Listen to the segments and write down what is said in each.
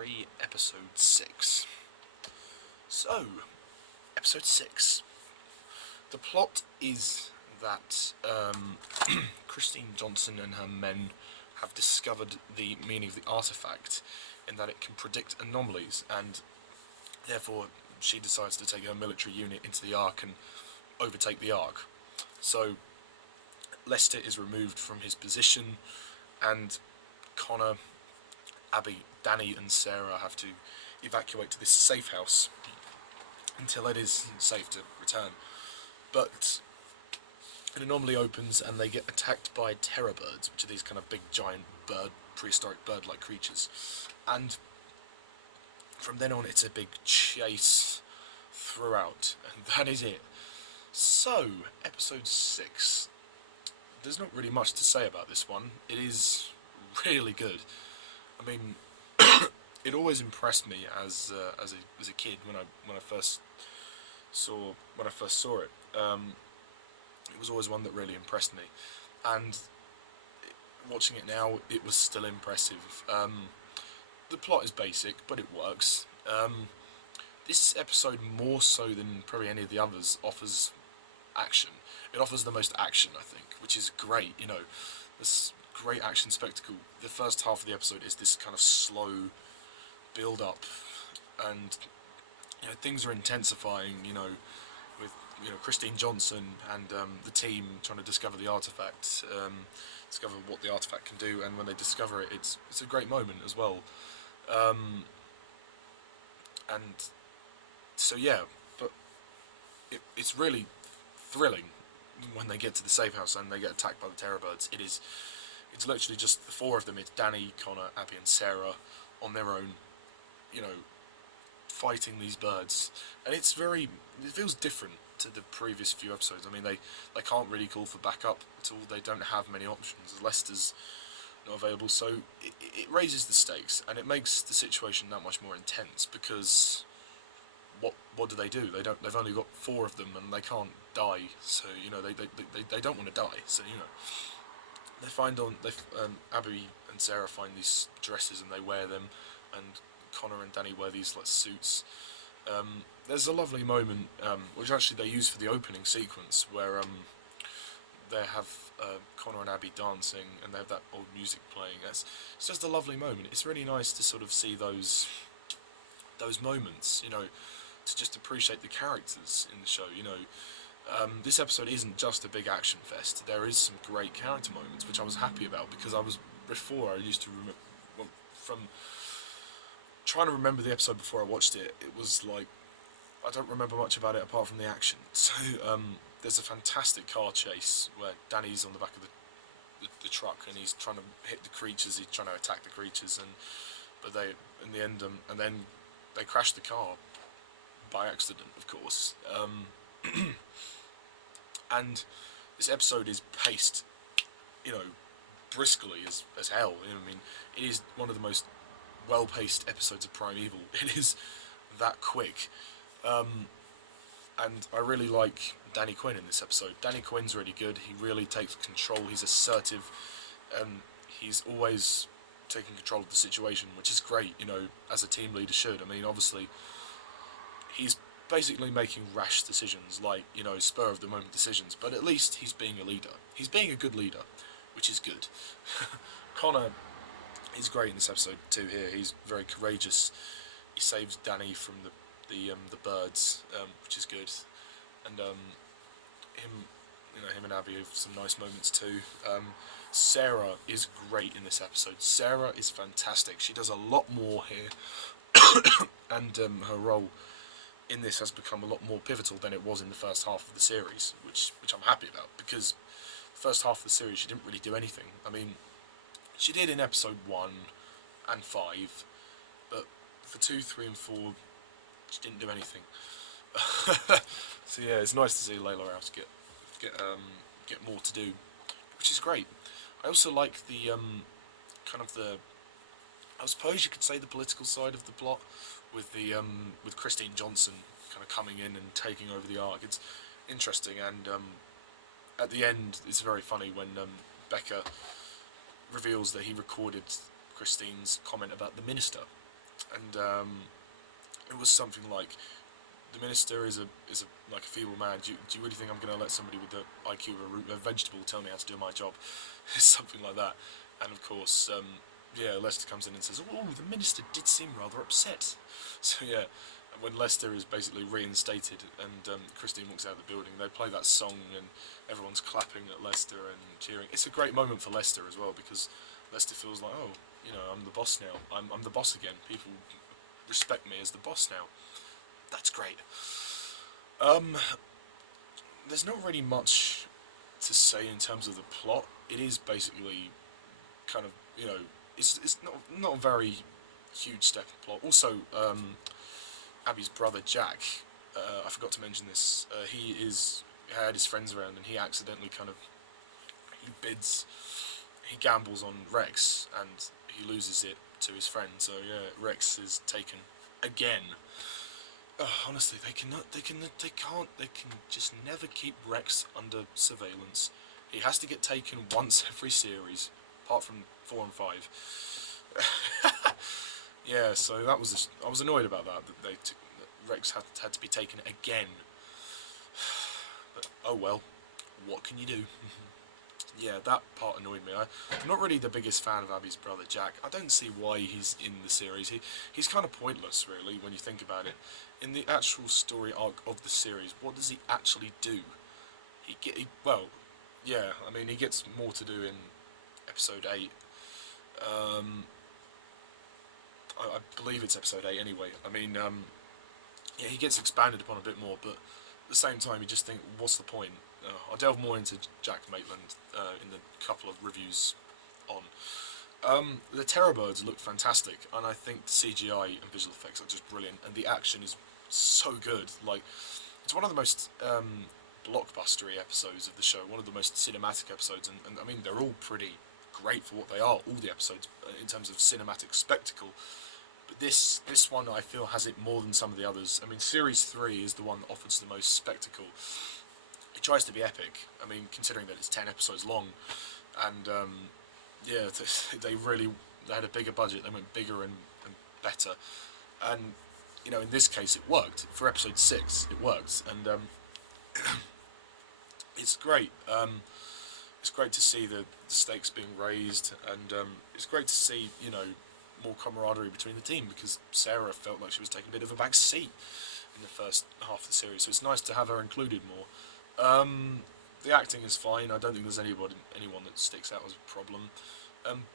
3, Episode 6. So, Episode 6. The plot is that Christine Johnson and her men have discovered the meaning of the artifact in that it can predict anomalies, and therefore she decides to take her military unit into the Ark and overtake the Ark. So Lester is removed from his position, and Connor, Abby, Danny and Sarah have to evacuate to this safe house until it is safe to return. But an anomaly opens and they get attacked by terror birds, which are these kind of big giant prehistoric bird-like creatures. And from then on it's a big chase throughout, and that is it. So, Episode 6. There's not really much to say about this one. It is really good. I mean, it always impressed me as a kid when I first saw it. It was always one that really impressed me, and watching it now, it was still impressive. The plot is basic, but it works. This episode, more so than probably any of the others, offers action. It offers the most action, I think, which is great. You know, this great action spectacle. The first half of the episode is this kind of slow build-up, and things are intensifying. With Christine Johnson and the team trying to discover the artifact, discover what the artifact can do, and when they discover it, it's a great moment as well. And so yeah, but it's really thrilling when they get to the safe house and they get attacked by the terror birds. It's literally just the four of them. It's Danny, Connor, Abby and Sarah on their own, fighting these birds, and it feels different to the previous few episodes. I mean, they can't really call for backup at all. They don't have many options. Lester's not available, so it raises the stakes, and it makes the situation that much more intense, because what do? They've only got four of them, and they can't die. So they don't want to die. So Abby and Sarah find these dresses and they wear them, and Connor and Danny wear these suits. There's a lovely moment, which actually they use for the opening sequence, where they have Connor and Abby dancing, and they have that old music playing. It's just a lovely moment. It's really nice to sort of see those moments, to just appreciate the characters in the show. This episode isn't just a big action fest. There is some great character moments, which I was happy about, because I used to remember, from trying to remember the episode before I watched it, it was like, I don't remember much about it apart from the action. So there's a fantastic car chase where Danny's on the back of the truck, and he's trying to hit the creatures, he's trying to attack the creatures, but they, in the end, and then they crash the car by accident, of course. And this episode is paced, briskly as hell. I mean, it is one of the most well-paced episodes of Primeval. It is that quick. And I really like Danny Quinn in this episode. Danny Quinn's really good. He really takes control. He's assertive, and he's always taking control of the situation, which is great, as a team leader should. I mean, obviously, he's basically making rash decisions, like, spur-of-the-moment decisions, but at least he's being a leader. He's being a good leader, which is good. Connor is great in this episode too. Here, he's very courageous. He saves Danny from the birds, which is good, and him and Abby have some nice moments too. Sarah is great in this episode. Sarah is fantastic. She does a lot more here, and her role in this has become a lot more pivotal than it was in the first half of the series, which I'm happy about, because the first half of the series she didn't really do anything. I mean, she did in episode 1 and 5, but for 2, 3 and 4 she didn't do anything. So yeah, it's nice to see Laila Rouass get more to do, which is great. I also like the I suppose you could say the political side of the plot, with Christine Johnson kind of coming in and taking over the Ark. It's interesting, and at the end it's very funny when Becca reveals that he recorded Christine's comment about the minister, and it was something like, the minister is a like a feeble man. Do you really think I'm going to let somebody with the IQ of a vegetable tell me how to do my job? Something like that. And of course, yeah, Lester comes in and says, "Oh, the minister did seem rather upset." So yeah, when Lester is basically reinstated and Christine walks out of the building, they play that song and everyone's clapping at Lester and cheering. It's a great moment for Lester as well, because Lester feels like, oh, you know, I'm the boss now. I'm the boss again. People respect me as the boss now. That's great. There's not really much to say in terms of the plot. It is basically kind of, you know, it's not a very huge step in the plot. Also, Abby's brother Jack, I forgot to mention this, he had his friends around and he accidentally he gambles on Rex and he loses it to his friend. So yeah, Rex is taken again. Honestly, they can just never keep Rex under surveillance. He has to get taken once every series, apart from 4 and 5. Yeah, so I was annoyed about that that Rex had to be taken again. But oh well, what can you do? Yeah, that part annoyed me. I'm not really the biggest fan of Abby's brother Jack. I don't see why he's in the series. He's kind of pointless, really, when you think about it. In the actual story arc of the series, what does he actually do? Well, yeah, I mean, he gets more to do in episode 8. I believe it's episode 8 anyway. I mean, yeah, he gets expanded upon a bit more, but at the same time, you just think, what's the point? I'll delve more into Jack Maitland in the couple of reviews on. The Terror Birds look fantastic, and I think the CGI and visual effects are just brilliant, and the action is so good. Like, it's one of the most blockbustery episodes of the show, one of the most cinematic episodes, and I mean, they're all pretty great for what they are, all the episodes, in terms of cinematic spectacle. But this one, I feel, has it more than some of the others. I mean, Series 3 is the one that offers the most spectacle. It tries to be epic, I mean, considering that it's 10 episodes long, and yeah, they had a bigger budget, they went bigger and better, and, you know, in this case it worked. For episode 6, it worked, and it's great. It's great to see the stakes being raised, and it's great to see, you know, more camaraderie between the team, because Sarah felt like she was taking a bit of a back seat in the first half of the series, so it's nice to have her included more. The acting is fine. I don't think there's anyone that sticks out as a problem.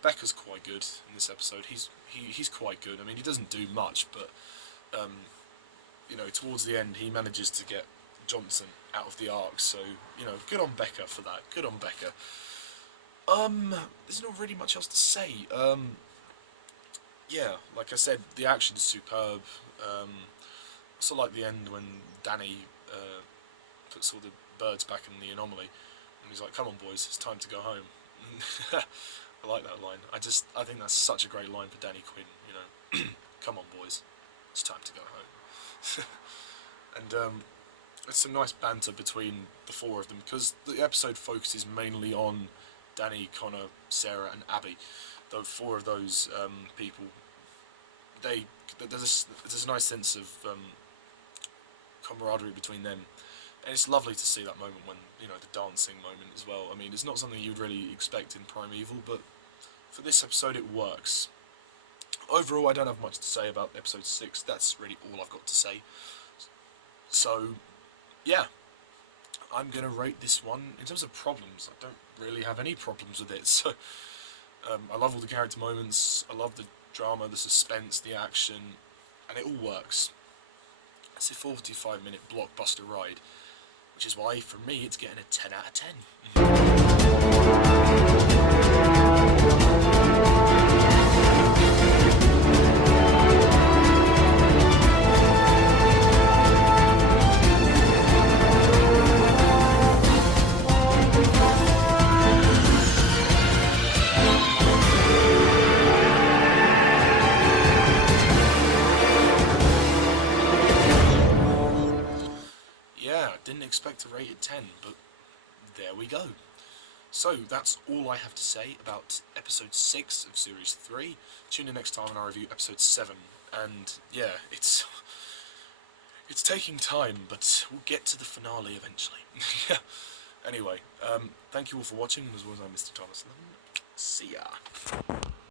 Becca's quite good in this episode. He's quite good. I mean, he doesn't do much, but you know, towards the end, he manages to get Johnson out of the arc. So, you know, good on Becca for that. Good on Becca. There's not really much else to say. Yeah, like I said, the action is superb. I also like the end when Danny puts all the birds back in the anomaly, and he's like, "Come on, boys, it's time to go home." I like that line. I think that's such a great line for Danny Quinn. You know, "Come on, boys, it's time to go home." And it's some nice banter between the 4 of them, because the episode focuses mainly on Danny, Connor, Sarah, and Abby. Though 4 of those people, there's a nice sense of camaraderie between them. And it's lovely to see that moment when, you know, the dancing moment as well. I mean, it's not something you'd really expect in Primeval, but for this episode it works. Overall, I don't have much to say about episode 6. That's really all I've got to say. So, yeah, I'm going to rate this one. In terms of problems, I don't really have any problems with it. So, I love all the character moments, I love the drama, the suspense, the action, and it all works. It's a 45-minute blockbuster ride, which is why, for me, it's getting a 10 out of 10. Yeah, didn't expect to rate it 10, but there we go. So that's all I have to say about episode 6 of series 3. Tune in next time and I'll review episode 7. And yeah, it's taking time, but we'll get to the finale eventually. Anyway, thank you all for watching. As always, I'm Mr. Thomas. See ya.